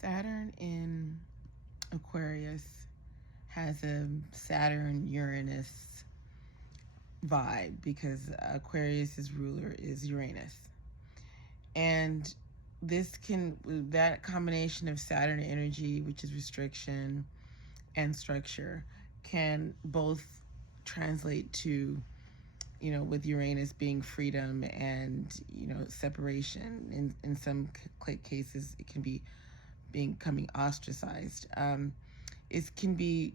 Saturn in Aquarius has a Saturn-Uranus vibe because Aquarius's ruler is Uranus. And that combination of Saturn energy, which is restriction and structure, can both translate to, with Uranus being freedom and, separation. In some cases, it can be becoming ostracized. It can be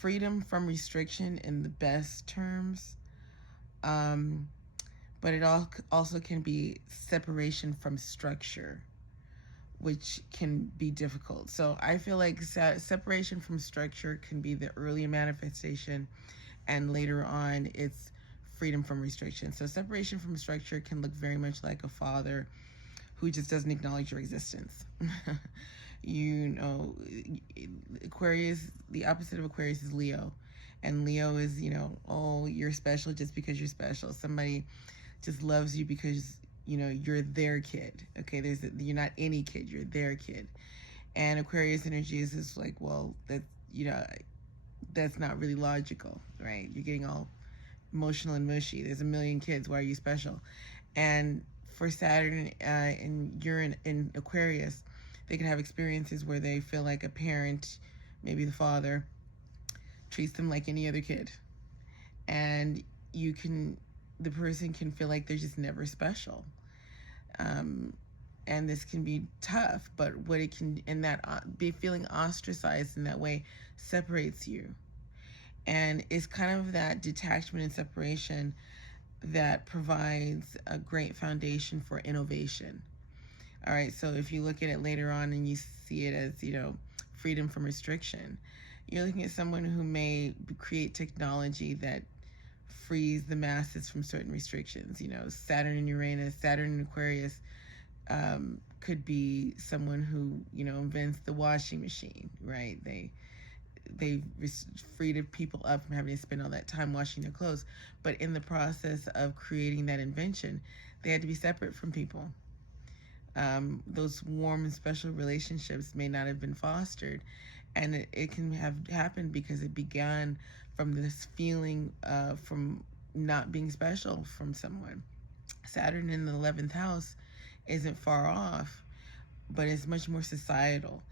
freedom from restriction in the best terms, but it also can be separation from structure, which can be difficult. So I feel like separation from structure can be the early manifestation, and later on it's freedom from restriction. So separation from structure can look very much like a father who just doesn't acknowledge your existence. Aquarius, the opposite of Aquarius is Leo. And Leo is, oh, you're special just because you're special. Somebody just loves you because, you're their kid. Okay, you're not any kid, you're their kid. And Aquarius energy is just like, well, that's not really logical, right? You're getting all emotional and mushy. There's a million kids. Why are you special? And for Saturn and Uranus in Aquarius, they can have experiences where they feel like a parent, maybe the father, treats them like any other kid. And the person can feel like they're just never special. And this can be tough, but what it can, and that be feeling ostracized in that way separates you. And it's kind of that detachment and separation that provides a great foundation for innovation. All right, so if you look at it later on and you see it as, freedom from restriction, you're looking at someone who may create technology that frees the masses from certain restrictions. Saturn and Uranus, Saturn and Aquarius could be someone who, invents the washing machine, right? They freed people up from having to spend all that time washing their clothes. But in the process of creating that invention, they had to be separate from people. Those warm and special relationships may not have been fostered. And it can have happened because it began from this feeling from not being special from someone. Saturn in the 11th house isn't far off, but it's much more societal.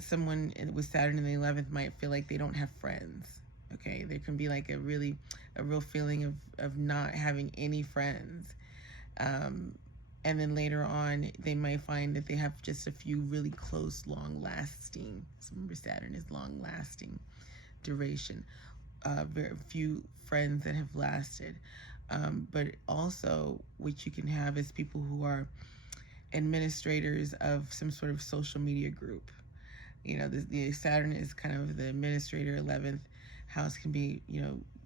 Someone with Saturn in the 11th might feel like they don't have friends. Okay, there can be like a real feeling of not having any friends. And then later on, they might find that they have just a few really close, long-lasting. So remember, Saturn is long-lasting duration. Very few friends that have lasted. But also, what you can have is people who are administrators of some sort of social media group. The Saturn is kind of the administrator. 11th house can be,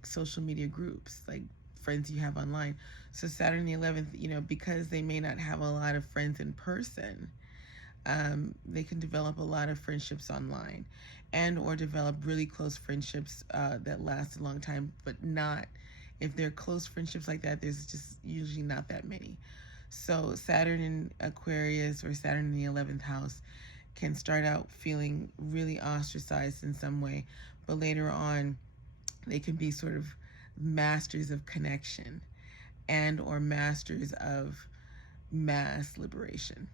social media groups, like friends you have online. So Saturn the 11th, because they may not have a lot of friends in person, they can develop a lot of friendships online, and or develop really close friendships that last a long time. But not, if they're close friendships like that, there's just usually not that many. So Saturn in Aquarius or Saturn in the 11th house can start out feeling really ostracized in some way, but later on they can be sort of masters of connection and or masters of mass liberation.